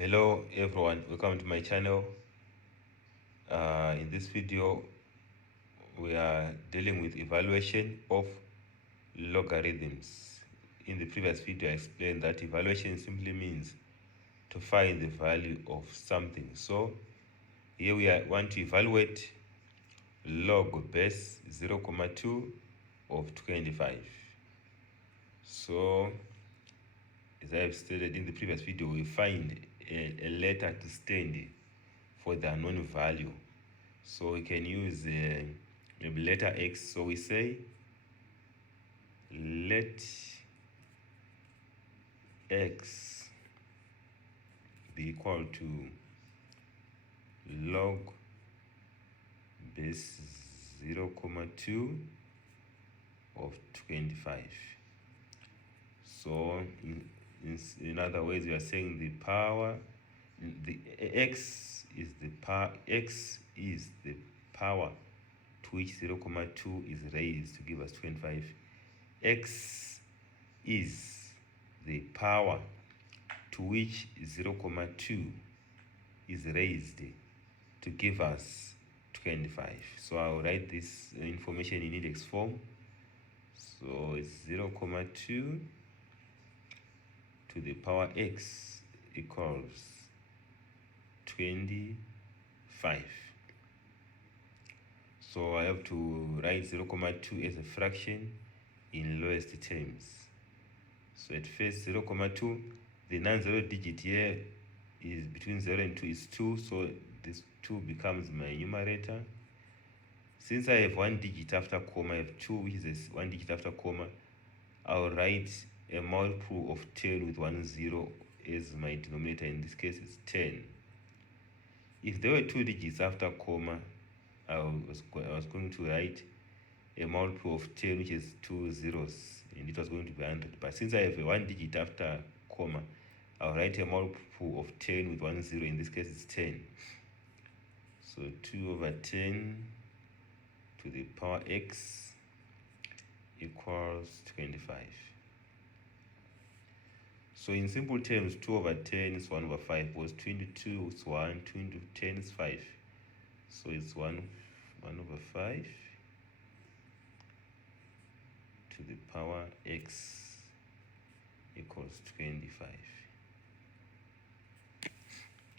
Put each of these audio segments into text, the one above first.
Hello everyone, welcome to my channel. In this video we are dealing with evaluation of logarithms. In the previous video I explained that evaluation simply means to find the value of something. So here we want to evaluate log base 0,2 of 25. So as I have stated in the previous video, we find a letter to stand for the unknown value. So we can use maybe letter X. So we say let X be equal to log base 0,2 of 25. So in other words, we are saying the power, the X is the power to which 0,2 is raised to give us 25. X is the power to which 0,2 is raised to give us 25. So I'll write this information in index form. So it's 0,2 to the power x equals 25. So I have to write 0,2 as a fraction in lowest terms. So at first 0,2, the non-zero digit here is between 0 and 2 is 2, so this 2 becomes my numerator. Since I have one digit after comma, I have 2 which is one digit after comma, I'll write a multiple of 10 with 1 0 as my denominator. In this case it's 10. If there were 2 digits after comma, I was going to write a multiple of 10 which is 2 zeros, and it was going to be 100. But since I have a 1 digit after comma, I'll write a multiple of 10 with 1 0. In this case it's 10. So 2 over 10 to the power x equals 25. So in simple terms, 2 over 10 is 1 over 5, because 22 is 1, 2 into 10 is 5. So it's 1 over 5 to the power x equals 25.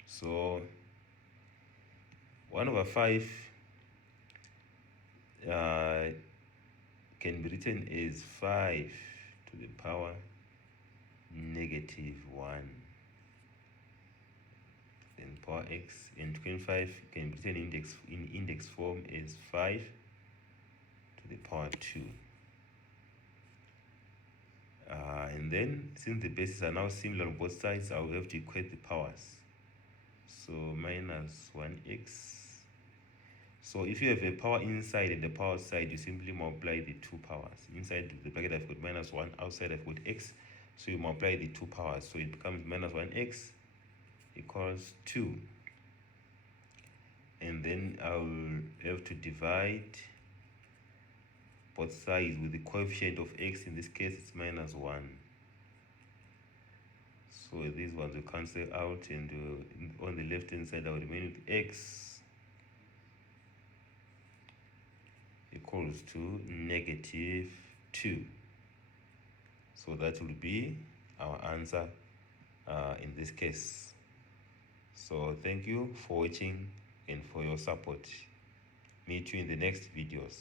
So 1 over 5 can be written as 5 to the power negative 1, then power x, and 25 can be written in index form as 5 to the power 2. And then since the bases are now similar on both sides, I will have to equate the powers. So minus 1x. So if you have a power inside and the power outside, you simply multiply the two powers. Inside the bracket I've got minus 1, outside I've got x. So you multiply the two powers. So it becomes minus 1x equals 2. And then I'll have to divide both sides with the coefficient of x. In this case it's minus 1. So these ones will cancel out, and on the left hand side I will remain with x equals to negative 2. So that will be our answer in this case. So thank you for watching and for your support. Meet you in the next videos.